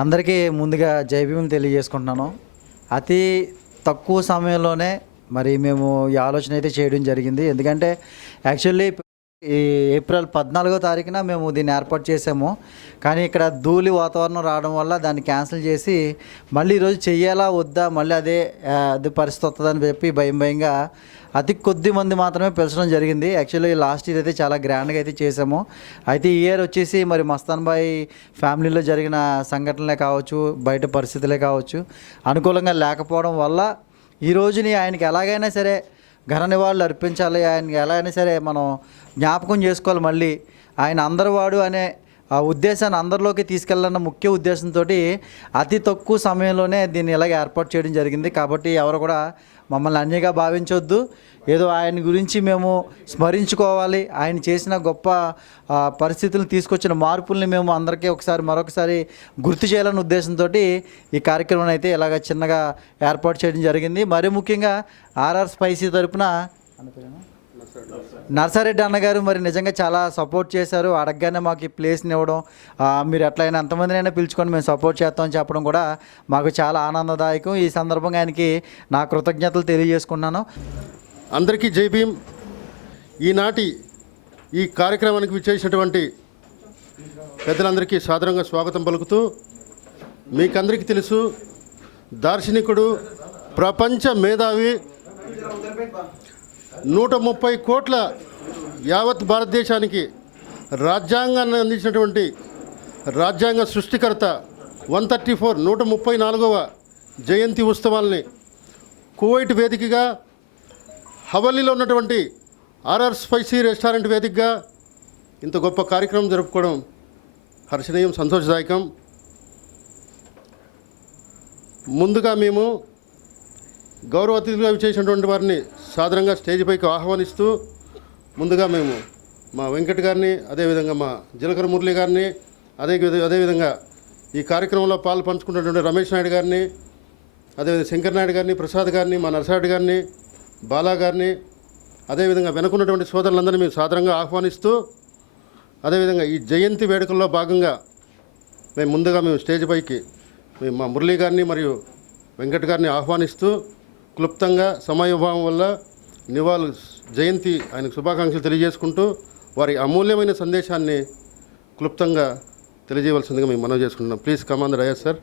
అందరికీ ముందుగా జై భీమ్ తెలియజేసుకుంటున్నాను. అతి తక్కువ సమయంలోనే మరి మేము ఈ ఆలోచన అయితే చేయడం జరిగింది. ఎందుకంటే యాక్చువల్లీ ఈ ఏప్రిల్ 14వ తారీఖున మేము దీన్ని ఏర్పాటు చేసాము. కానీ ఇక్కడ ధూళి వాతావరణం రావడం వల్ల దాన్ని క్యాన్సిల్ చేసి మళ్ళీ ఈరోజు చెయ్యాలా వద్దా, మళ్ళీ అదే పరిస్థితి వస్తుందని చెప్పి భయంగా అతి కొద్ది మంది మాత్రమే పిలచడం జరిగింది. యాక్చువల్లీ లాస్ట్ ఇయర్ అయితే చాలా గ్రాండ్గా అయితే చేసాము. అయితే ఈ ఇయర్ వచ్చేసి మరి మస్తాన్ బాయ్ ఫ్యామిలీలో జరిగిన సంఘటనలే కావచ్చు, బయట పరిస్థితులే కావచ్చు, అనుకూలంగా లేకపోవడం వల్ల ఈ రోజుని ఆయనకి ఎలాగైనా సరే ఘన నివాళులు అర్పించాలి, ఆయనకి ఎలాగైనా సరే మనం జ్ఞాపకం చేసుకోవాలి. మళ్ళీ ఆయన అందరివాడు అనే ఆ ఉద్దేశాన్ని అందరిలోకి తీసుకెళ్ళాలన్న ముఖ్య ఉద్దేశంతో అతి తక్కువ సమయంలోనే దీన్ని ఇలాగ ఏర్పాటు చేయడం జరిగింది. కాబట్టి ఎవరు కూడా మమ్మల్ని అన్యగా భావించవద్దు. ఏదో ఆయన గురించి మేము స్మరించుకోవాలి, ఆయన చేసిన గొప్ప పరిస్థితులను తీసుకొచ్చిన మార్పుల్ని మేము అందరికీ మరొకసారి గుర్తు చేయాలనే ఉద్దేశంతో ఈ కార్యక్రమం అయితే ఇలాగ చిన్నగా ఏర్పాటు చేయడం జరిగింది. మరీ ముఖ్యంగా ఆర్ఆర్ స్పైసీ తరపున నర్సారెడ్డి అన్నగారు మరి నిజంగా చాలా సపోర్ట్ చేశారు. అడగగానే మాకు ఈ ప్లేస్ని ఇవ్వడం, మీరు ఎట్లయినా ఎంతమందినైనా పిలుచుకొని మేము సపోర్ట్ చేస్తామని చెప్పడం కూడా మాకు చాలా ఆనందదాయకం. ఈ సందర్భంగా ఆయనకి నా కృతజ్ఞతలు తెలియజేసుకున్నాను. అందరికీ జై భీమ్. ఈనాటి ఈ కార్యక్రమానికి విచ్చేసినటువంటి పెద్దలందరికీ సాదరంగా స్వాగతం పలుకుతూ, మీకందరికీ తెలుసు, దార్శనికుడు, ప్రపంచ మేధావి, 130 కోట్ల యావత్ భారతదేశానికి రాజ్యాంగాన్ని అందించినటువంటి రాజ్యాంగ సృష్టికర్త 134వ జయంతి ఉత్సవాల్ని కువైట్ వేదికగా, హవల్లీలో ఉన్నటువంటి ఆర్ఆర్ స్పైసీ రెస్టారెంట్ వేదికగా ఇంత గొప్ప కార్యక్రమం జరుపుకోవడం హర్షణీయం, సంతోషదాయకం. ముందుగా మేము గౌరవ అతిథులుగా విచ్చేసినటువంటి వారిని సాధారణంగా స్టేజ్ పైకి ఆహ్వానిస్తూ, ముందుగా మేము మా వెంకట్ గారిని, అదేవిధంగా మా జీలకర్ర మురళి గారిని, అదేవిధంగా ఈ కార్యక్రమంలో పాలు పంచుకున్నటువంటి రమేష్ నాయుడు గారిని, అదేవిధంగా శంకర్ నాయుడు గారిని, ప్రసాద్ గారిని, మా నరసారెడ్డి గారిని, బాలా గారిని, అదేవిధంగా వెనుకున్నటువంటి సోదరులందరినీ మేము సాధారణంగా ఆహ్వానిస్తూ, అదేవిధంగా ఈ జయంతి వేడుకల్లో భాగంగా మేము స్టేజ్ పైకి మా మురళి గారిని మరియు వెంకట్ గారిని ఆహ్వానిస్తూ, క్లుప్తంగా సమయభావం వల్ల జయంతి ఆయనకు శుభాకాంక్షలు తెలియజేసుకుంటూ, వారి అమూల్యమైన సందేశాన్ని క్లుప్తంగా తెలియజేయవలసిందిగా మేము మనవి చేసుకుంటున్నాం. ప్లీజ్ కమాండర్ అయ్యా సార్.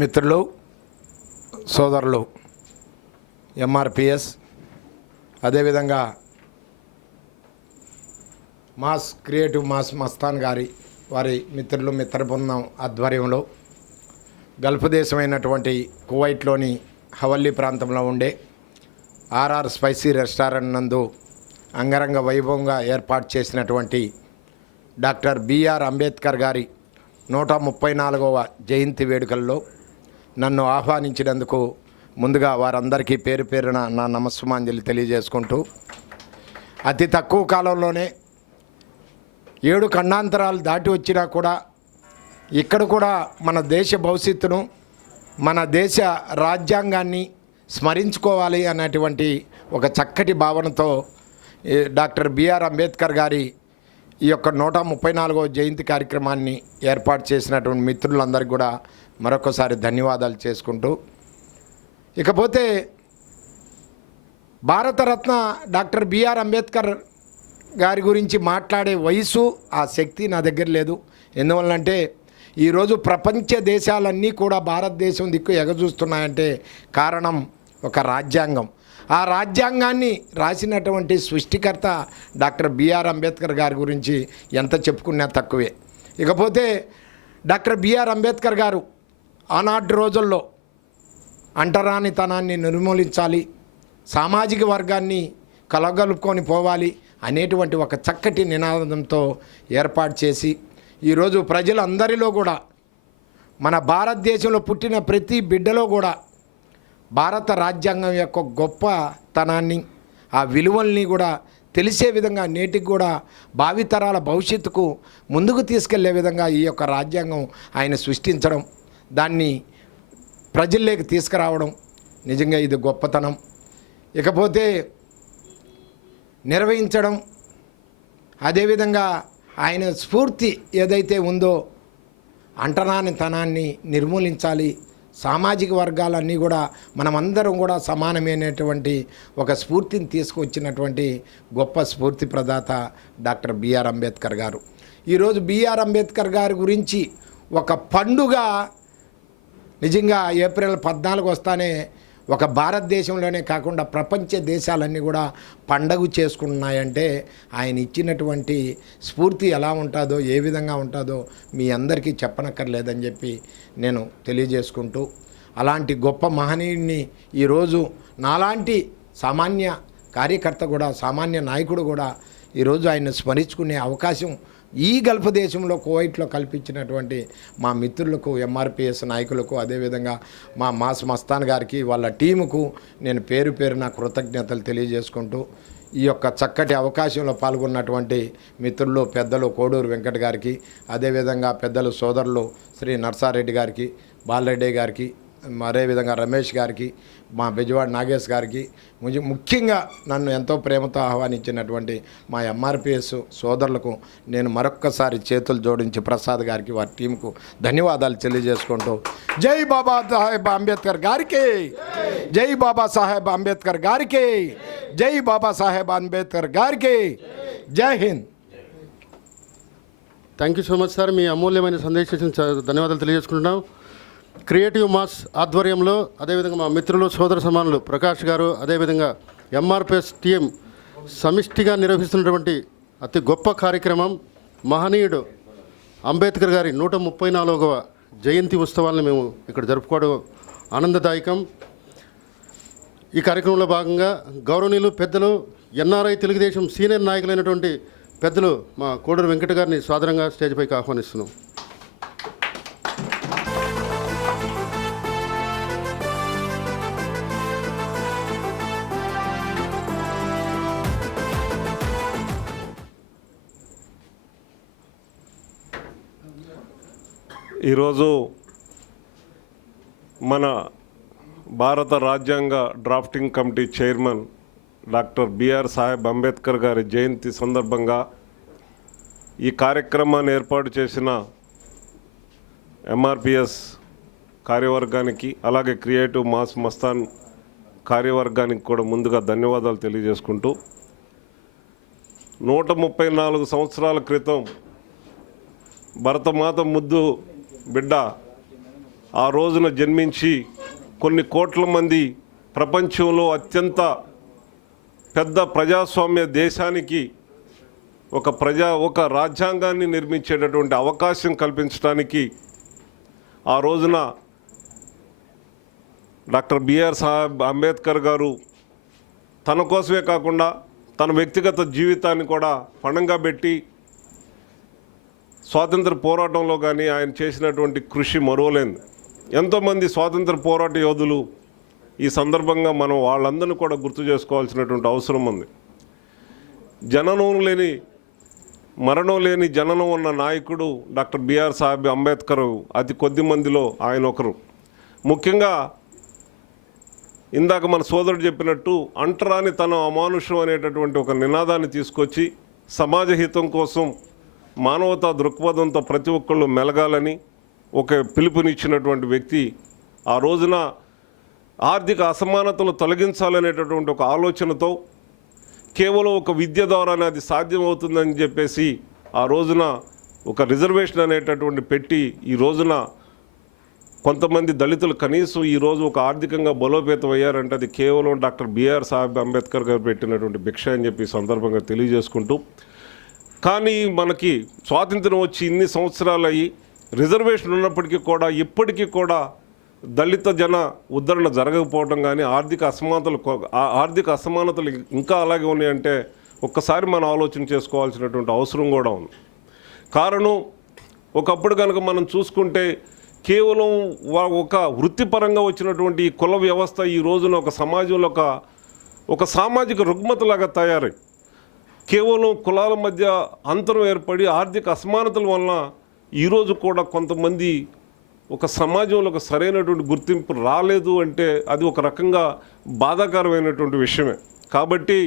మిత్రులు, సోదరులు, ఎంఆర్పిఎస్, అదేవిధంగా క్రియేటివ్ మాస్ మస్తాన్ గారి వారి మిత్ర బృందం ఆధ్వర్యంలో గల్ఫ్ దేశమైనటువంటి కువైట్లోని హవల్లీ ప్రాంతంలో ఉండే ఆర్ఆర్ స్పైసీ రెస్టారెంట్ నందు అంగరంగ వైభవంగా ఏర్పాటు చేసినటువంటి డాక్టర్ బిఆర్ అంబేద్కర్ గారి 134వ జయంతి వేడుకల్లో నన్ను ఆహ్వానించినందుకు ముందుగా వారందరికీ పేరు పేరున నా నమస్సుమాంజలి తెలియజేసుకుంటూ, అతి తక్కువ కాలంలోనే 7 ఖండాంతరాలు దాటి వచ్చినా కూడా ఇక్కడ కూడా మన దేశ భవిష్యత్తును, మన దేశ రాజ్యాంగాన్ని స్మరించుకోవాలి అన్నటువంటి ఒక చక్కటి భావనతో డాక్టర్ బిఆర్ అంబేద్కర్ గారి ఈ యొక్క 134వ జయంతి కార్యక్రమాన్ని ఏర్పాటు చేసినటువంటి మిత్రులందరికీ కూడా మరొకసారి ధన్యవాదాలు చేసుకుంటూ, ఇకపోతే భారతరత్న డాక్టర్ బిఆర్ అంబేద్కర్ గారి గురించి మాట్లాడే వయసు, ఆ శక్తి నా దగ్గర లేదు. ఎందువల్లంటే ఈరోజు ప్రపంచ దేశాలన్నీ కూడా భారతదేశం దిక్కు ఎగజూస్తున్నాయంటే కారణం ఒక రాజ్యాంగం. ఆ రాజ్యాంగాన్ని రాసినటువంటి సృష్టికర్త డాక్టర్ బిఆర్ అంబేద్కర్ గారి గురించి ఎంత చెప్పుకున్నా తక్కువే. ఇకపోతే డాక్టర్ బిఆర్ అంబేద్కర్ గారు ఆనాటి రోజుల్లో అంటరానితనాన్ని నిర్మూలించాలి, సామాజిక వర్గాన్ని కలగలుపుకొని పోవాలి అనేటువంటి ఒక చక్కటి నినాదంతో ఏర్పాటు చేసి ఈరోజు ప్రజలందరిలో కూడా, మన భారతదేశంలో పుట్టిన ప్రతి బిడ్డలో కూడా భారత రాజ్యాంగం యొక్క గొప్పతనాన్ని, ఆ విలువల్ని కూడా తెలిసే విధంగా నేటికి కూడా భావితరాల భవిష్యత్తుకు ముందుకు తీసుకెళ్లే విధంగా ఈ యొక్క రాజ్యాంగం ఆయన సృష్టించడం, దాన్ని ప్రజల్లోకి తీసుకురావడం నిజంగా ఇది గొప్పతనం. ఇకపోతే నిర్వహించడం, అదేవిధంగా ఆయన స్ఫూర్తి ఏదైతే ఉందో అంటరానితనాన్ని నిర్మూలించాలి, సామాజిక వర్గాలన్నీ కూడా మనమందరం కూడా సమానమైనటువంటి ఒక స్ఫూర్తిని తీసుకొచ్చినటువంటి గొప్ప స్ఫూర్తి ప్రదాత డాక్టర్ బిఆర్ అంబేద్కర్ గారు. ఈరోజు బిఆర్ అంబేద్కర్ గారి గురించి ఒక పండుగ నిజంగా ఏప్రిల్ 14 వస్తానే ఒక భారతదేశంలోనే కాకుండా ప్రపంచ దేశాలన్నీ కూడా పండగ చేసుకుంటున్నాయంటే ఆయన ఇచ్చినటువంటి స్ఫూర్తి ఎలా ఉంటుందో, ఏ విధంగా ఉంటుందో మీ అందరికీ చెప్పనక్కర్లేదని చెప్పి నేను తెలియజేసుకుంటూ, అలాంటి గొప్ప మహనీయుడిని ఈరోజు నాలాంటి సామాన్య కార్యకర్త కూడా, సామాన్య నాయకుడు కూడా ఈరోజు ఆయన స్మరించుకునే అవకాశం ఈ గల్ఫ్ దేశంలో కువైట్లో కల్పించినటువంటి మా మిత్రులకు, ఎంఆర్పిఎస్ నాయకులకు, అదేవిధంగా మా మాస్ మస్తాన్ గారికి, వాళ్ళ టీముకు నేను పేరు పేరున కృతజ్ఞతలు తెలియజేసుకుంటూ, ఈ యొక్క చక్కటి అవకాశంలో పాల్గొన్నటువంటి మిత్రులు, పెద్దలు కోడూరు వెంకట గారికి, అదేవిధంగా పెద్దలు సోదరులు శ్రీ నర్సారెడ్డి గారికి, బాలరెడ్డి గారికి, అదేవిధంగా రమేష్ గారికి, మా బెజవాడ నాగేష్ గారికి, ముఖ్యంగా నన్ను ఎంతో ప్రేమతో ఆహ్వానించినటువంటి మా ఎంఆర్పిఎస్ సోదరులకు నేను మరొక్కసారి చేతులు జోడించి ప్రసాద్ గారికి, వారి టీంకు ధన్యవాదాలు తెలియజేసుకుంటూ, జై బాబా సాహెబ్ అంబేద్కర్ గారికి, జై బాబా సాహెబ్ అంబేద్కర్ గారికి, జై బాబా సాహెబ్ అంబేద్కర్ గారికి, జై Hind. Thank you so much sir. మీ అమూల్యమైన సందేశం ధన్యవాదాలు తెలియజేసుకుంటున్నాం. క్రియేటివ్ మాస్ ఆధ్వర్యంలో, అదేవిధంగా మా మిత్రులు, సోదర సమానులు ప్రకాష్ గారు, అదేవిధంగా ఎంఆర్పిఎస్ టీం సమిష్టిగా నిర్వహిస్తున్నటువంటి అతి గొప్ప కార్యక్రమం మహనీయుడు అంబేద్కర్ గారి 134వ జయంతి ఉత్సవాలను మేము ఇక్కడ జరుపుకోవడం ఆనందదాయకం. ఈ కార్యక్రమంలో భాగంగా గౌరవనీయులు పెద్దలు ఎన్ఆర్ఐ తెలుగుదేశం సీనియర్ నాయకులైనటువంటి పెద్దలు మా కోడూరు వెంకట గారిని సాదరంగా స్టేజ్ పైకి ఆహ్వానిస్తున్నాం. ఈరోజు మన భారత రాజ్యాంగ drafting committee chairman doctor BR Saheb Ambedkar గారి జయంతి సందర్భంగా ఈ కార్యక్రమాన్ని ఏర్పాటు చేసిన ఎంఆర్పిఎస్ కార్యవర్గానికి, అలాగే క్రియేటివ్ మాస్ మస్తాన్ కార్యవర్గానికి కూడా ముందుగా ధన్యవాదాలు తెలియజేసుకుంటూ, 134 సంవత్సరాల క్రితం భరతమాత ముద్దు బిడ్డ ఆ రోజున జన్మించి కొన్ని కోట్ల మంది ప్రపంచంలో అత్యంత పెద్ద ప్రజాస్వామ్య దేశానికి ఒక రాజ్యాంగాన్ని నిర్మించేటటువంటి అవకాశం కల్పించడానికి ఆ రోజున డాక్టర్ బిఆర్ సాహెబ్ అంబేద్కర్ గారు తన కోసమే కాకుండా తన వ్యక్తిగత జీవితాన్ని కూడా పణంగా పెట్టి స్వాతంత్ర పోరాటంలో కానీ ఆయన చేసినటువంటి కృషి మరువలేంది. ఎంతోమంది స్వాతంత్ర పోరాట యోధులు ఈ సందర్భంగా మనం వాళ్ళందరినీ కూడా గుర్తు చేసుకోవాల్సినటువంటి అవసరం ఉంది. మరణం లేని జననం ఉన్న నాయకుడు డాక్టర్ బిఆర్ సాహెబ్ అంబేద్కర్ అతి కొద్ది మందిలో ఆయన ఒకరు. ముఖ్యంగా ఇందాక మన సోదరుడు చెప్పినట్టు అంటరాని తన అమానుషం అనేటటువంటి ఒక నినాదాన్ని తీసుకొచ్చి సమాజ హితం కోసం మానవతా దృక్పథంతో ప్రతి ఒక్కళ్ళు మెలగాలని ఒక పిలుపునిచ్చినటువంటి వ్యక్తి. ఆ రోజున ఆర్థిక అసమానతలు తొలగించాలనేటటువంటి ఒక ఆలోచనతో కేవలం ఒక విద్య ద్వారానే అది సాధ్యమవుతుందని చెప్పేసి ఆ రోజున ఒక రిజర్వేషన్ అనేటటువంటి పెట్టి ఈ రోజున కొంతమంది దళితులు కనీసం ఈరోజు ఒక ఆర్థికంగా బలోపేతం అయ్యారంటే అది కేవలం డాక్టర్ బిఆర్ సాహెబ్ అంబేద్కర్ గారు పెట్టినటువంటి భిక్ష అని చెప్పి సందర్భంగా తెలియజేసుకుంటూ, కానీ మనకి స్వాతంత్రం వచ్చి ఇన్ని సంవత్సరాలు అయ్యి రిజర్వేషన్ ఉన్నప్పటికీ కూడా ఇప్పటికీ కూడా దళిత జన ఉద్ధరణ జరగకపోవడం కానీ ఆర్థిక అసమానతలు ఇంకా అలాగే ఉన్నాయంటే ఒక్కసారి మనం ఆలోచన చేసుకోవాల్సినటువంటి అవసరం కూడా ఉంది. కారణం ఒకప్పుడు కనుక మనం చూసుకుంటే కేవలం ఒక వృత్తిపరంగా వచ్చినటువంటి ఈ కుల వ్యవస్థ ఈ రోజున ఒక సమాజంలో ఒక సామాజిక రుగ్మతలాగా తయారై కేవలం కులాల మధ్య అంతరం ఏర్పడి ఆర్థిక అసమానతల వలన ఈరోజు కూడా కొంతమంది ఒక సమాజంలో ఒక సరైనటువంటి గుర్తింపు రాలేదు అంటే అది ఒక రకంగా బాధాకరమైనటువంటి విషయమే. కాబట్టి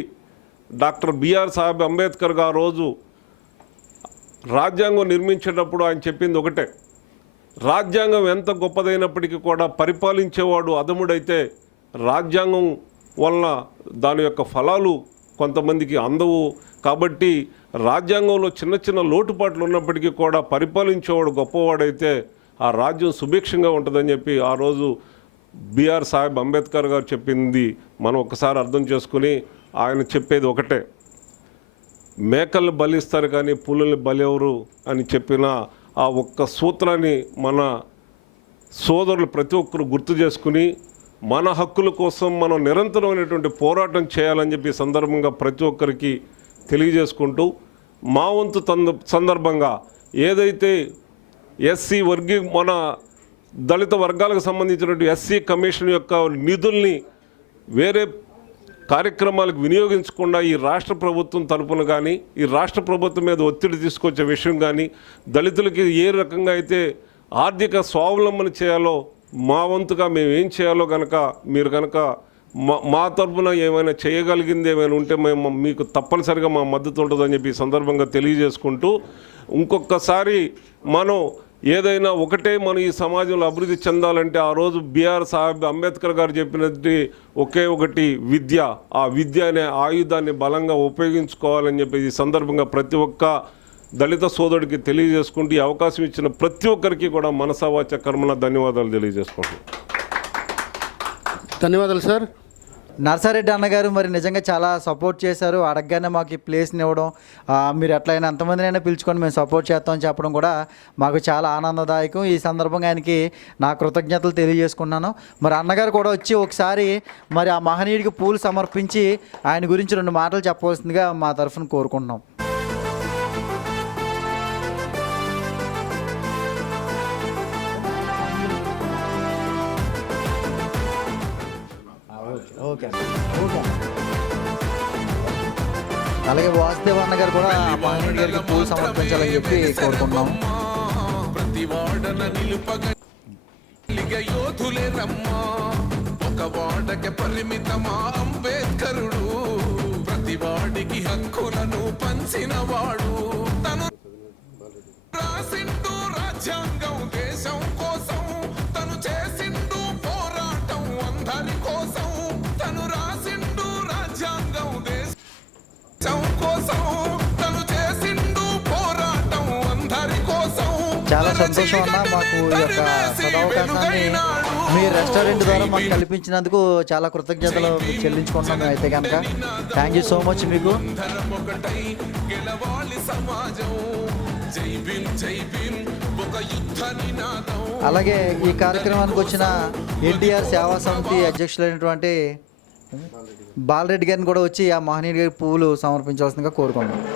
డాక్టర్ బిఆర్ సాహెబ్ అంబేద్కర్ గారు రోజు రాజ్యాంగం నిర్మించేటప్పుడు ఆయన చెప్పింది ఒకటే, రాజ్యాంగం ఎంత గొప్పదైనప్పటికీ కూడా పరిపాలించేవాడు అధముడైతే రాజ్యాంగం వలన దాని యొక్క ఫలాలు కొంతమందికి అందవు. కాబట్టి రాజ్యాంగంలో చిన్న చిన్న లోటుపాట్లు ఉన్నప్పటికీ కూడా పరిపాలించేవాడు గొప్పవాడైతే ఆ రాజ్యం సుభిక్షంగా ఉంటుందని చెప్పి ఆ రోజు బిఆర్ సాహెబ్ అంబేద్కర్ గారు చెప్పింది మనం ఒకసారి అర్థం చేసుకుని ఆయన చెప్పేది ఒకటే, మేకల్ని బలిస్తారు కానీ పులుల్ని బలెవరు అని చెప్పిన ఆ ఒక్క సూత్రాన్ని మన సోదరులు ప్రతి ఒక్కరు గుర్తు చేసుకుని మన హక్కుల కోసం మనం నిరంతరమైనటువంటి పోరాటం చేయాలని చెప్పి సందర్భంగా ప్రతి ఒక్కరికి తెలియజేసుకుంటూ మా వంతు సందర్భంగా ఏదైతే ఎస్సీ మన దళిత వర్గాలకు సంబంధించినటువంటి ఎస్సీ కమిషన్ యొక్క నిధుల్ని వేరే కార్యక్రమాలకు వినియోగించకుండా ఈ రాష్ట్ర ప్రభుత్వం తరపున కానీ ఈ రాష్ట్ర ప్రభుత్వం మీద ఒత్తిడి తీసుకొచ్చే విషయం కానీ దళితులకి ఏ రకంగా అయితే ఆర్థిక స్వావలంబన చేయాలో మా వంతుగా మేము ఏం చేయాలో కనుక మీరు కనుక మా తరపున ఏమైనా చేయగలిగింది ఏమైనా ఉంటే మేము మీకు తప్పనిసరిగా మా మద్దతు ఉంటుందని చెప్పి ఈ సందర్భంగా తెలియజేసుకుంటూ ఇంకొకసారి మనం ఏదైనా ఒకటే మనం ఈ సమాజంలో అభివృద్ధి చెందాలంటే ఆ రోజు బిఆర్ సాహెబ్ అంబేద్కర్ గారు చెప్పినట్టు ఒకే ఒకటి విద్య, ఆ విద్య అనే ఆయుధాన్ని బలంగా ఉపయోగించుకోవాలని చెప్పి ఈ సందర్భంగా ప్రతి ఒక్క దళిత సోదరుడికి తెలియజేసుకుంటూ ఈ అవకాశం ఇచ్చిన ప్రతి ఒక్కరికి కూడా మనసా వాచ కర్మన ధన్యవాదాలు తెలియజేసుకుంటున్నాను. ధన్యవాదాలు సార్. నర్సారెడ్డి అన్నగారు మరి నిజంగా చాలా సపోర్ట్ చేశారు. అడగగానే మాకు ఈ ప్లేస్ని ఇవ్వడం, మీరు ఎట్లయినా ఎంతమందినైనా పిలుచుకొని మేము సపోర్ట్ చేస్తామని చెప్పడం కూడా మాకు చాలా ఆనందదాయకం. ఈ సందర్భంగా ఆయనకి నా కృతజ్ఞతలు తెలియజేసుకున్నాను. మరి అన్నగారు కూడా వచ్చి ఒకసారి మరి ఆ మహనీయుడికి పూలు సమర్పించి ఆయన గురించి 2 మాటలు చెప్పవలసిందిగా మా తరఫున కోరుకుంటున్నాం. Okay okay. అలాగే వాసుదేవ్ అన్న గారు కూడా మహనీయుడి గారికి పూలు సమర్పించాలని చెప్పి కోరుకుంటున్నాం. యోధులే రమ్మా ఒక వాడకి పరిమితమా అంబేద్కరుడు ప్రతి వాడికి హక్కులను పంచిన వాడు తను రాసిండు రాజ్యాంగం దేశం కోసం తను చేసిండు పోరాటం అందరి కోసం తను రాసిండు రాజ్యాంగం దేశం కోసం తను చేసిండు పోరాటం అందరి కోసం. చాలా సంతోషం అన్న, మాకు ఈ యొక్క సదవకాశాన్ని మీ రెస్టారెంట్ ద్వారా మాకు కల్పించినందుకు చాలా కృతజ్ఞతలు చెల్లించుకుంటున్నాను. అయితే కనుక థ్యాంక్ యూ సో మచ్ మీకు. అలాగే ఈ కార్యక్రమానికి వచ్చిన ఎన్టీఆర్ సేవా సమితి అధ్యక్షులైనటువంటి బాలరెడ్డి గారిని కూడా వచ్చి ఆ మహనీయుడి గారి పువ్వులు సమర్పించవలసిందిగా కోరుకుంటున్నాను.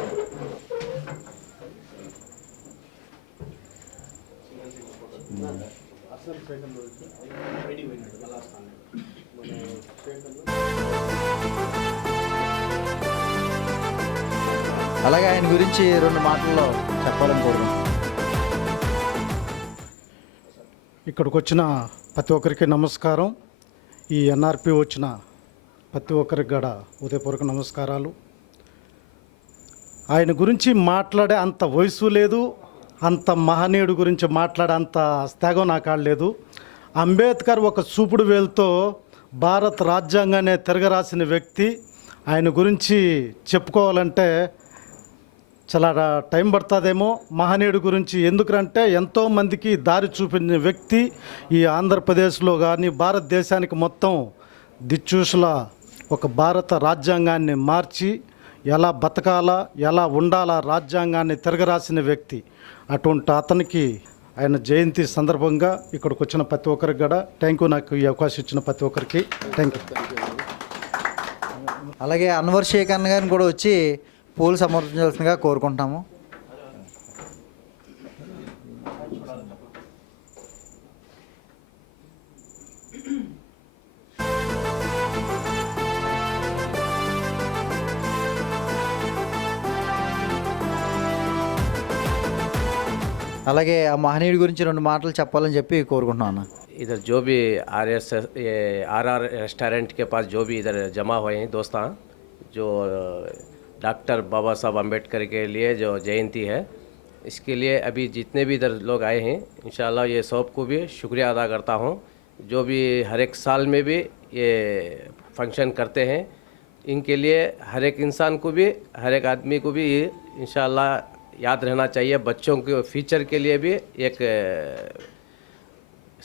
అలాగే ఆయన గురించి 2 మాటల్లో చెప్పాలని కోరుకుంటున్నాను. ఇక్కడికి వచ్చిన ప్రతి ఒక్కరికి నమస్కారం. ఈ ఎన్ఆర్పి వచ్చిన ప్రతి ఒక్కరికి కూడా ఉదయపూర్వక నమస్కారాలు. ఆయన గురించి మాట్లాడే అంత వయసు లేదు, అంత మహనీయుడు గురించి మాట్లాడే అంత త్యాగం నాకు లేదు. అంబేద్కర్ ఒక చూపుడు వేలుతో భారత రాజ్యాంగాన్ని తిరగరాసిన వ్యక్తి. ఆయన గురించి చెప్పుకోవాలంటే చాలా టైం పడుతుందేమో. మహనీయుడి గురించి ఎందుకంటే ఎంతోమందికి దారి చూపిన వ్యక్తి. ఈ ఆంధ్రప్రదేశ్లో కానీ భారతదేశానికి మొత్తం దిక్సూచులా ఒక భారత రాజ్యాంగాన్ని మార్చి ఎలా బతకాలా, ఎలా ఉండాలా రాజ్యాంగాన్ని తిరగరాసిన వ్యక్తి. అటువంటి అతనికి ఆయన జయంతి సందర్భంగా ఇక్కడికి వచ్చిన ప్రతి ఒక్కరికి కూడా థ్యాంక్ యూ. నాకు ఈ అవకాశం ఇచ్చిన ప్రతి ఒక్కరికి థ్యాంక్ యూ. అలాగే అన్వర్ షేక్ అన్న గారిని కూడా వచ్చి పూలు సమర్పించాల్సిందిగా కోరుకుంటాము. అలాగే ఆ మహనీయుడి గురించి 2 మాటలు చెప్పాలని చెప్పి కోరుకుంటున్నాను అన్న. इधर जो भी आर रेस्टोरेंट के पास जो भी इधर जमा हुए हैं दोस्तान, जो डॉक्टर बाबा साहब अम्बेडकर के लिए जो जयंती है, इसके लिए अभी जितने भी इधर लोग आए हैं इंशाल्लाह ये सबको भी शुक्रिया अदा करता हूँ. जो भी हर एक साल में भी ये फंक्शन करते हैं, इनके लिए हर एक इंसान को भी, हर एक आदमी को भी इंशाल्लाह याद रहना चाहिए. बच्चों के फ्यूचर के लिए भी एक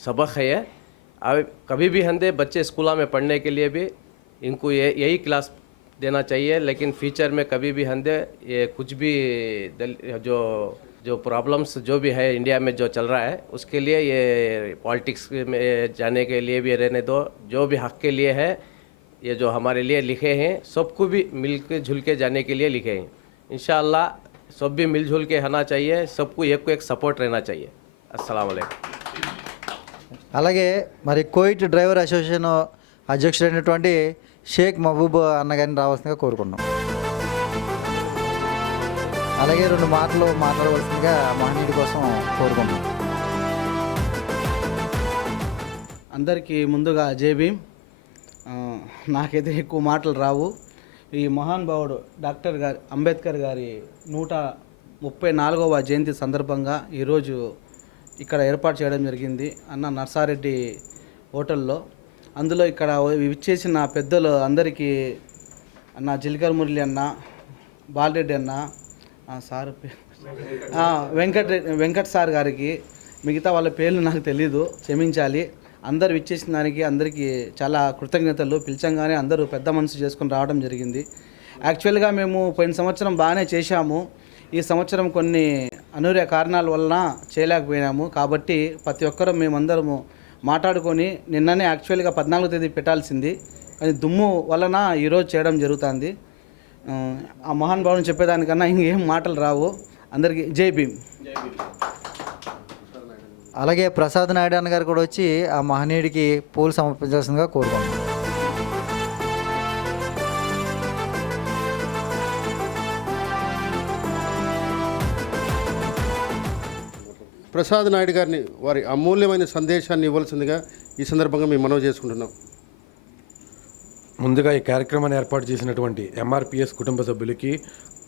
सबक है ये. अब कभी भी हंदे बच्चे स्कूलों में पढ़ने के लिए भी इनको यही क्लास देना चाहिए, लेकिन फ्यूचर में कभी भी हंदे ये कुछ भी जो प्रॉब्लम्स जो भी है इंडिया में जो चल रहा है, उसके लिए ये पॉलिटिक्स में जाने के लिए भी रहने दो. जो भी हक के लिए है, ये जो हमारे लिए लिखे हैं, सबको भी मिल के जुल के जाने के लिए लिखे हैं. इंशाअल्लाह सब भी मिलजुल के रहना चाहिए, सबको एक को एक सपोर्ट रहना चाहिए. अस्सलाम वालेकुम. అలాగే మరి కోయిట్ డ్రైవర్ అసోసియేషన్ అధ్యక్షుడైనటువంటి షేక్ మహబూబ్ అన్నగారిని రావాల్సిందిగా కోరుకున్నాం. అలాగే 2 మాటలు మాట్లాడవలసిందిగా మహనీయుడి కోసం కోరుకున్నాం. అందరికీ ముందుగా జై భీమ్. నాకైతే ఎక్కువ మాటలు రావు. ఈ మహానుభావుడు డాక్టర్ గారి అంబేద్కర్ గారి 134వ జయంతి సందర్భంగా ఈరోజు ఇక్కడ ఏర్పాటు చేయడం జరిగింది అన్న నర్సారెడ్డి హోటల్లో. అందులో ఇక్కడ విచ్చేసిన పెద్దలు అందరికీ అన్న జిల్కర్ మురళి అన్న, బాలరెడ్డి అన్న, సార్ వెంకట్ సార్ గారికి, మిగతా వాళ్ళ పేర్లు నాకు తెలీదు, క్షమించాలి. అందరు విచ్చేసిన దానికి అందరికీ చాలా కృతజ్ఞతలు. పిలిచంగానే అందరూ పెద్ద మనసు చేసుకొని రావడం జరిగింది. యాక్చువల్గా మేము పోయిన సంవత్సరం బాగానే చేశాము. ఈ సంవత్సరం కొన్ని అనివార్య కారణాల వలన చేయలేకపోయినాము. కాబట్టి ప్రతి ఒక్కరూ మేమందరము మాట్లాడుకొని నిన్ననే యాక్చువల్గా 14వ తేదీ పెట్టాల్సింది, అది దుమ్ము వలన ఈరోజు చేయడం జరుగుతుంది. ఆ మహాన్ భావుని చెప్పేదానికన్నా ఇంకేం మాటలు రావు. అందరికీ జై భీమ్. అలాగే ప్రసాద్ నాయుడు అన్న గారు కూడా వచ్చి ఆ మహనీయుడికి పూలు సమర్పించాల్సిందిగా కోరుకున్నాం. ప్రసాద్ నాయుడు గారిని వారి అమూల్యమైన సందేశాన్ని ఇవ్వాల్సిందిగా ఈ సందర్భంగా మేము మనవి చేసుకుంటున్నాం. ముందుగా ఈ కార్యక్రమాన్ని ఏర్పాటు చేసినటువంటి ఎంఆర్పిఎస్ కుటుంబ సభ్యులకి,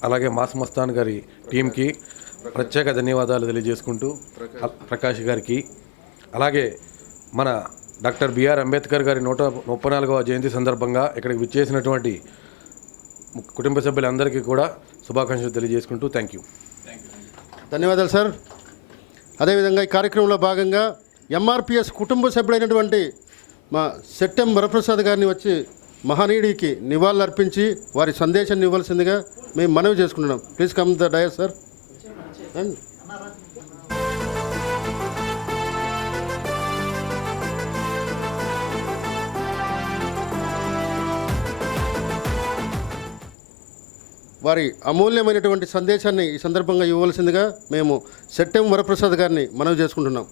అలాగే మాస్ మస్తాన్ గారి టీంకి ప్రత్యేక ధన్యవాదాలు తెలియజేసుకుంటూ, ప్రకాష్ గారికి, అలాగే మన డాక్టర్ బిఆర్ అంబేద్కర్ గారి 134వ జయంతి సందర్భంగా ఇక్కడికి విచ్చేసినటువంటి కుటుంబ సభ్యులందరికీ కూడా శుభాకాంక్షలు తెలియజేసుకుంటూ థ్యాంక్ యూ. ధన్యవాదాలు సార్. అదేవిధంగా ఈ కార్యక్రమంలో భాగంగా ఎంఆర్పిఎస్ కుటుంబ సభ్యుడైనటువంటి మా సెట్టెం వరప్రసాద్ గారిని వచ్చి మహనీయుడికి నివాళులు అర్పించి వారి సందేశాన్ని ఇవ్వాల్సిందిగా మేము మనవి చేసుకుంటున్నాం. Please come the dais sir. వారి అమూల్యమైనటువంటి సందేశాన్ని ఈ సందర్భంగా ఇవ్వవలసిందిగా మేము సెట్టెం వరప్రసాద్ గారిని మనవి చేసుకుంటున్నాం.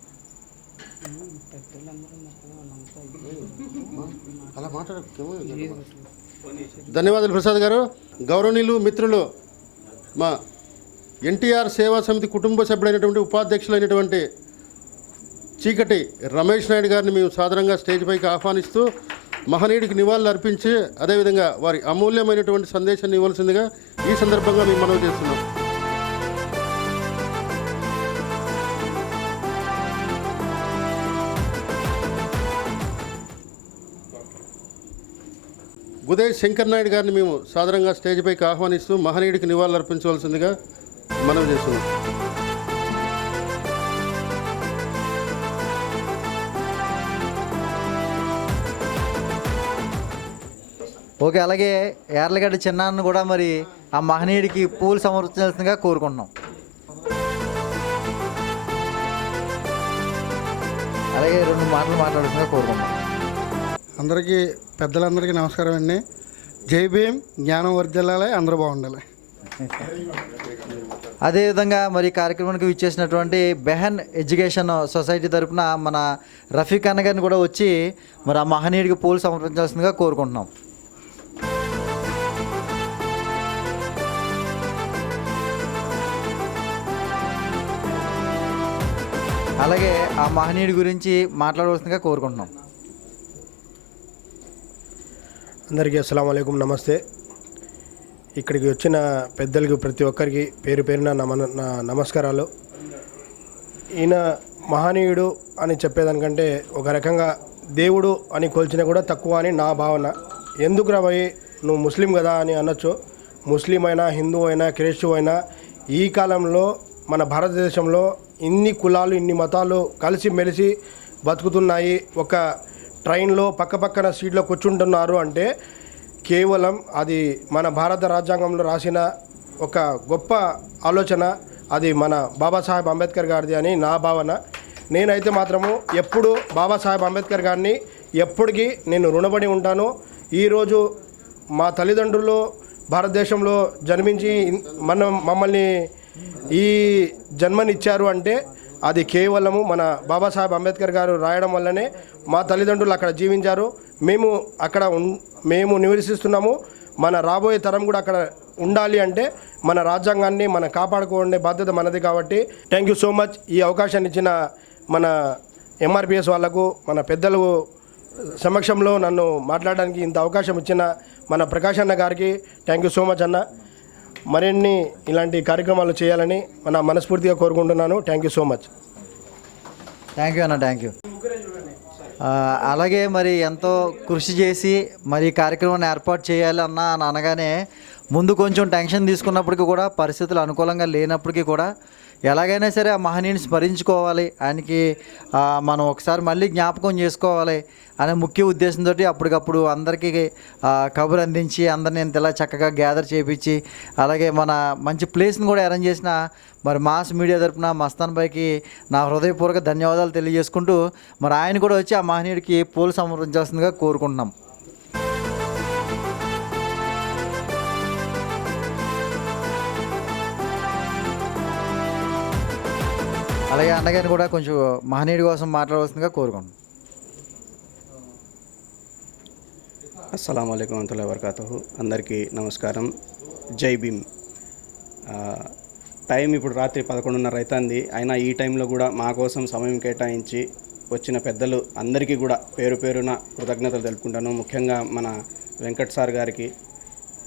ధన్యవాదాలు ప్రసాద్ గారు. గౌరవనీయులు మిత్రులు, మా ఎన్టీఆర్ సేవా సమితి కుటుంబ సభ్యుడైనటువంటి ఉపాధ్యక్షులైనటువంటి చీకటి రమేష్ నాయుడు గారిని మేము సాధారణంగా స్టేజ్ పైకి ఆహ్వానిస్తూ మహనీయుడికి నివాళులు అర్పించి అదేవిధంగా వారి అమూల్యమైనటువంటి సందేశాన్ని ఇవ్వాల్సిందిగా ఈ సందర్భంగా మేము మనవి చేస్తున్నాం. ఉదయ్ శంకర్ నాయుడు గారిని మేము సాధారణంగా స్టేజ్ పైకి ఆహ్వానిస్తూ మహనీయుడికి నివాళులు అర్పించవలసిందిగా మనవి చేస్తున్నాం. ఓకే, అలాగే యార్లగడ్డ చిన్నాన్ని కూడా మరి ఆ మహనీయుడికి పూలు సమర్పించాల్సిందిగా కోరుకుంటున్నాం. అలాగే 2 మాటలు మాట్లాడాల్సిందిగా కోరుకుంటున్నాం. అందరికీ పెద్దలందరికీ నమస్కారం అండి. జై భీమ్. జ్ఞానం వర్ధిల్లాలి, అందరూ బాగుండాలి. అదేవిధంగా మరి కార్యక్రమానికి ఇచ్చేసినటువంటి బెహన్ ఎడ్యుకేషన్ సొసైటీ తరఫున మన రఫీక్ అన్న గారిని కూడా వచ్చి మరి ఆ మహనీయుడికి పూలు సమర్పించాల్సిందిగా కోరుకుంటున్నాం. అలాగే ఆ మహనీయుడి గురించి మాట్లాడవలసిందిగా కోరుకుంటున్నాం. అందరికీ అస్సలాము అలైకుం, నమస్తే. ఇక్కడికి వచ్చిన పెద్దలకి ప్రతి ఒక్కరికి పేరు పేరున నా నమస్కారాలు. ఈయన మహనీయుడు అని చెప్పేదానికంటే ఒక రకంగా దేవుడు అని కొలిచినా కూడా తక్కువ అని నా భావన. ఎందుకు రాబోయి నువ్వు ముస్లిం కదా అని అనొచ్చు. ముస్లిం అయినా, హిందూ అయినా, క్రైస్తవు అయినా ఈ కాలంలో మన భారతదేశంలో ఇన్ని కులాలు, ఇన్ని మతాలు కలిసి మెలిసి బతుకుతున్నాయి. ఒక ట్రైన్లో పక్కపక్కన సీట్లో కూర్చుంటున్నారు అంటే కేవలం అది మన భారత రాజ్యాంగంలో రాసిన ఒక గొప్ప ఆలోచన. అది మన బాబాసాహెబ్ అంబేద్కర్ గారిది అని నా భావన. నేనైతే మాత్రము ఎప్పుడు బాబాసాహెబ్ అంబేద్కర్ గారిని ఎప్పటికీ నేను రుణపడి ఉంటాను. ఈరోజు మా తల్లిదండ్రులు భారతదేశంలో జన్మించి మమ్మల్ని ఈ జన్మనిచ్చారు అంటే అది కేవలము మన బాబాసాహెబ్ అంబేద్కర్ గారు రాయడం వల్లనే మా తల్లిదండ్రులు అక్కడ జీవించారు. మేము నివసిస్తున్నాము. మన రాబోయే తరం కూడా అక్కడ ఉండాలి అంటే మన రాజ్యాంగాన్ని మనం కాపాడుకోండే బాధ్యత మనది. కాబట్టి థ్యాంక్ యూ సో మచ్. ఈ అవకాశాన్ని ఇచ్చిన మన ఎంఆర్పిఎస్ వాళ్లకు, మన పెద్దలు సమక్షంలో నన్ను మాట్లాడడానికి ఇంత అవకాశం ఇచ్చిన మన ప్రకాష్ అన్న గారికి థ్యాంక్ యూ సో మచ్ అన్న. మరిన్ని ఇలాంటి కార్యక్రమాలు చేయాలని మనస్ఫూర్తిగా కోరుకుంటున్నాను. Thank you so much. Thank you అన్న, థ్యాంక్ యూ. అలాగే మరి ఎంతో కృషి చేసి మరి ఈ కార్యక్రమాన్ని ఏర్పాటు చేయాలి అని అనగానే ముందు కొంచెం టెన్షన్ తీసుకున్నప్పటికీ కూడా, పరిస్థితులు అనుకూలంగా లేనప్పటికీ కూడా ఎలాగైనా సరే ఆ మహనీయుని స్మరించుకోవాలి, ఆయనకి మనం ఒకసారి మళ్ళీ జ్ఞాపకం చేసుకోవాలి అనే ముఖ్య ఉద్దేశంతో అప్పటికప్పుడు అందరికీ కబురు అందించి అందరిని ఇంతలా చక్కగా గ్యాదర్ చేయించి అలాగే మన మంచి ప్లేస్ని కూడా అరేంజ్ చేసిన మరి మాస్ మీడియా తరపున మస్తాన్ భాయ్కి నా హృదయపూర్వక ధన్యవాదాలు తెలియజేసుకుంటూ మరి ఆయన కూడా వచ్చి ఆ మహనీయుడికి పూలు సమర్పించాల్సిందిగా కోరుకుంటున్నాం. అలాగే అన్నగారిని కూడా కొంచెం మహనీయుడి కోసం మాట్లాడవలసిందిగా కోరుకుంటున్నాం. అస్సలాము అలైకుం వరహ్మతుల్లాహి వబరకాతుహు. అందరికీ నమస్కారం. జై భీమ్. టైం ఇప్పుడు రాత్రి 11:30 అవుతుంది. అయినా ఈ టైంలో కూడా మా కోసం సమయం కేటాయించి వచ్చిన పెద్దలు అందరికీ కూడా పేరు పేరున కృతజ్ఞతలు తెలుపుకుంటాను. ముఖ్యంగా మన వెంకట్ సార్ గారికి,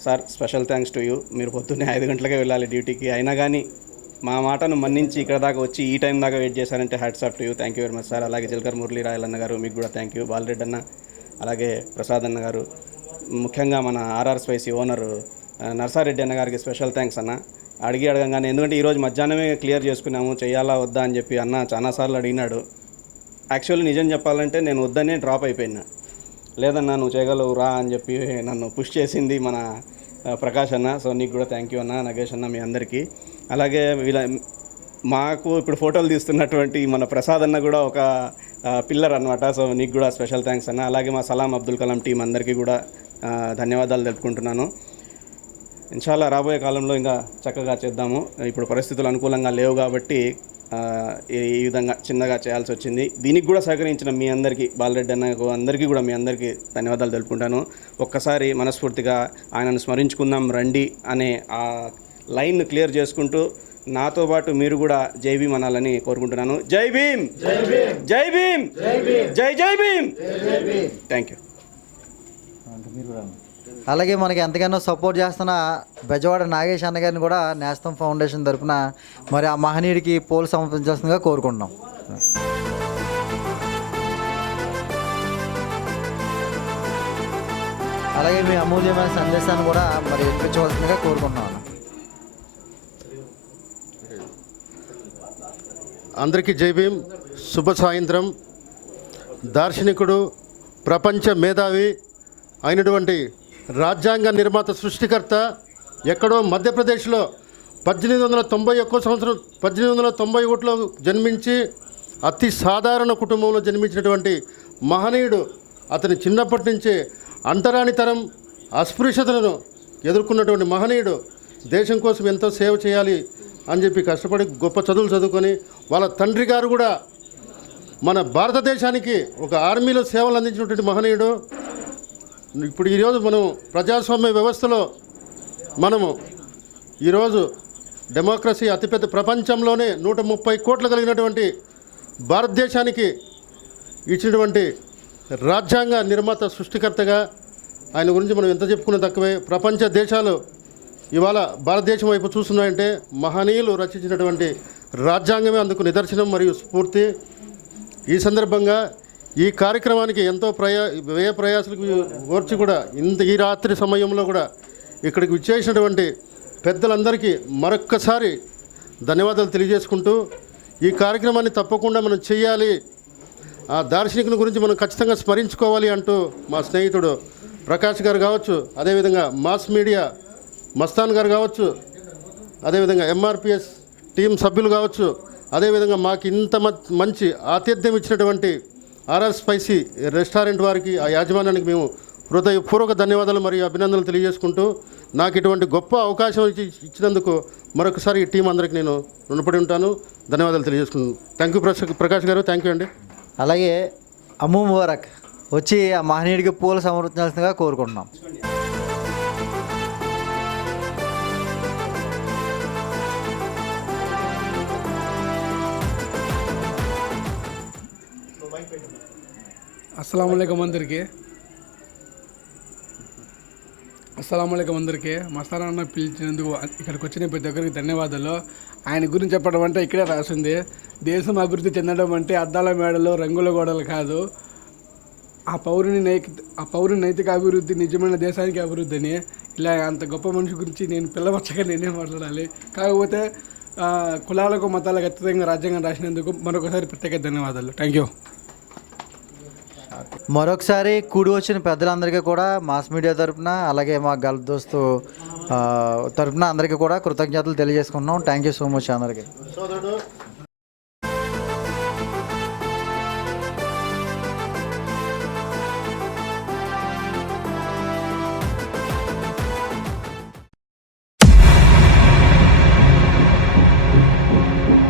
sir special thanks to you. మీరు పొద్దున్నే 5 గంటలకే వెళ్ళాలి డ్యూటీకి, అయినా కానీ మా మాటను మన్నించి ఇక్కడ దాకా వచ్చి ఈ టైం దాకా వెయిట్ చేశారంటే hats off to you. Thank you very much sir. అలాగే జిల్కర్ మురళీ రాయల్ అన్న గారు, మీకు కూడా థ్యాంక్ యూ. బాలరెడ్డి అన్న, అలాగే ప్రసాద్ అన్న గారు, ముఖ్యంగా మన ఆర్ఆర్ స్పైసీ ఓనర్ నర్సారెడ్డి అన్న గారికి స్పెషల్ థ్యాంక్స్ అన్న. అడగంగానే, ఎందుకంటే ఈరోజు మధ్యాహ్నమే క్లియర్ చేసుకున్నాము చేయాలా వద్దా అని చెప్పి అన్న చాలాసార్లు అడిగినాడు. యాక్చువల్లీ నిజం చెప్పాలంటే నేను వద్దనే డ్రాప్ అయిపోయినా. లేదన్నా నువ్వు చేయగలవు రా అని చెప్పి నన్ను పుష్ చేసింది మన ప్రకాష్ అన్న. సో నీకు కూడా థ్యాంక్ యూ అన్న, నగేష్ అన్న, మీ అందరికీ. అలాగే మాకు ఇప్పుడు ఫోటోలు తీస్తున్నటువంటి మన ప్రసాద్ అన్న కూడా ఒక పిల్లర్ అనమాట. సో నీకు కూడా స్పెషల్ థ్యాంక్స్ అన్న. అలాగే మా సలాం అబ్దుల్ కలాం టీం అందరికీ కూడా ధన్యవాదాలు తెలుపుకుంటున్నాను. ఇన్షాల్లా రాబోయే కాలంలో ఇంకా చక్కగా చేద్దాము. ఇప్పుడు పరిస్థితులు అనుకూలంగా లేవు కాబట్టి ఈ విధంగా చిన్నగా చేయాల్సి వచ్చింది. దీనికి కూడా సహకరించిన మీ అందరికీ, బాలరెడ్డి అన్నకు అందరికీ కూడా మీ అందరికీ ధన్యవాదాలు తెలుపుకుంటాను. ఒక్కసారి మనస్ఫూర్తిగా ఆయనను స్మరించుకుందాం రండి అనే ఆ లైన్ క్లియర్ చేసుకుంటూ నాతో పాటు మీరు కూడా జై భీమ్ అనాలని కోరుకుంటున్నాను. జై భీమ్, జై భీమ్, జై జై భీమ్. Thank you. అలాగే మనకి ఎంతగానో సపోర్ట్ చేస్తున్న బెజవాడ నాగేష్ అన్న గారిని కూడా నేస్తం ఫౌండేషన్ తరఫున మరి ఆ మహనీయుడికి పూలు సమర్పించాల్సిందిగా కోరుకుంటున్నాం. అలాగే మీ అమూల్యమైన సందేశాన్ని కూడా మరి వినిపించవలసిందిగా కోరుకుంటున్నాను. అందరికీ జై భీమ్. శుభ సాయంత్రం. దార్శనికుడు, ప్రపంచ మేధావి అయినటువంటి రాజ్యాంగ నిర్మాత, సృష్టికర్త, ఎక్కడో మధ్యప్రదేశ్లో 1891లో జన్మించి అతి సాధారణ కుటుంబంలో జన్మించినటువంటి మహనీయుడు. అతని చిన్నప్పటి నుంచే అంటరానితనం, అస్పృశ్యతలను ఎదుర్కొన్నటువంటి మహనీయుడు. దేశం కోసం ఎంతో సేవ చేయాలి అని చెప్పి కష్టపడి గొప్ప చదువులు చదువుకొని వాళ్ళ తండ్రి గారు కూడా మన భారతదేశానికి ఒక ఆర్మీలో సేవలు అందించినటువంటి మహనీయుడు. ఇప్పుడు ఈరోజు మనం ప్రజాస్వామ్య వ్యవస్థలో మనము ఈరోజు డెమోక్రసీ అతిపెద్ద ప్రపంచంలోనే 130 కోట్లు కలిగినటువంటి భారతదేశానికి ఇచ్చినటువంటి రాజ్యాంగ నిర్మాత సృష్టికర్తగా ఆయన గురించి మనం ఎంత చెప్పుకున్న తక్కువే. ప్రపంచ దేశాలు ఇవాళ భారతదేశం వైపు చూస్తున్నాయంటే మహనీయులు రచించినటువంటి రాజ్యాంగమే అందుకు నిదర్శనం మరియు స్ఫూర్తి. ఈ సందర్భంగా ఈ కార్యక్రమానికి ఎంతో వ్యయ ప్రయాసాలకు ఓర్చి కూడా ఈ రాత్రి సమయంలో కూడా ఇక్కడికి విచ్చేసినటువంటి పెద్దలందరికీ మరొక్కసారి ధన్యవాదాలు తెలియజేసుకుంటూ ఈ కార్యక్రమాన్ని తప్పకుండా మనం చేయాలి, ఆ దార్శనికుని గురించి మనం ఖచ్చితంగా స్మరించుకోవాలి అంటూ మా స్నేహితుడు ప్రకాష్ గారు కావచ్చు, అదేవిధంగా మాస్ మీడియా మస్తాన్ గారు కావచ్చు, అదేవిధంగా ఎంఆర్పిఎస్ టీం సభ్యులు కావచ్చు, అదేవిధంగా మాకు ఇంత మంచి ఆతిథ్యం ఇచ్చినటువంటి ఆర్ఆర్ స్పైసీ రెస్టారెంట్ వారికి, ఆ యాజమాన్యానికి మేము హృదయపూర్వక ధన్యవాదాలు మరియు అభినందనలు తెలియజేసుకుంటూ నాకు ఇటువంటి గొప్ప అవకాశం ఇచ్చినందుకు మరొకసారి ఈ టీం అందరికీ నేను రుణపడి ఉంటాను. ధన్యవాదాలు తెలియజేసుకుంటాను. థ్యాంక్ యూ ప్రకాష్ గారు, థ్యాంక్ యూ అండి. అలాగే అమ్ము ముబారక్ వచ్చి ఆ మహనీయుడికి పూలు సమర్పించాల్సిందిగా కోరుకుంటున్నాం. అస్సలాముఅలైకుం అందరికీ. మస్తానన్న పిలిచినందుకు ఇక్కడికి వచ్చిన ప్రతి ఒక్కరికి ధన్యవాదాలు. ఆయన గురించి చెప్పడం అంటే ఇక్కడే రాసింది, దేశం అభివృద్ధి చెందడం అంటే అద్దాల మేడలు రంగుల గోడలు కాదు, ఆ పౌరుని నైతిక అభివృద్ధి నిజమైన దేశానికి అభివృద్ధి అని. ఇలా అంత గొప్ప మనిషి గురించి నేను పిల్లవచ్చగా నేనే మాట్లాడాలి. కాకపోతే కులాలకు మతాలకు అత్యధికంగా రాజ్యాంగం రాసినందుకు మరొకసారి ప్రత్యేక ధన్యవాదాలు. Thank you. మరొకసారి కూడి వచ్చిన పెద్దలందరికీ కూడా మాస్ మీడియా తరపున, అలాగే మా గల్ఫ్ దోస్తు తరపున అందరికీ కూడా కృతజ్ఞతలు తెలియజేసుకుంటున్నాం. థ్యాంక్ యూ సో మచ్ అందరికీ. సోదరుడు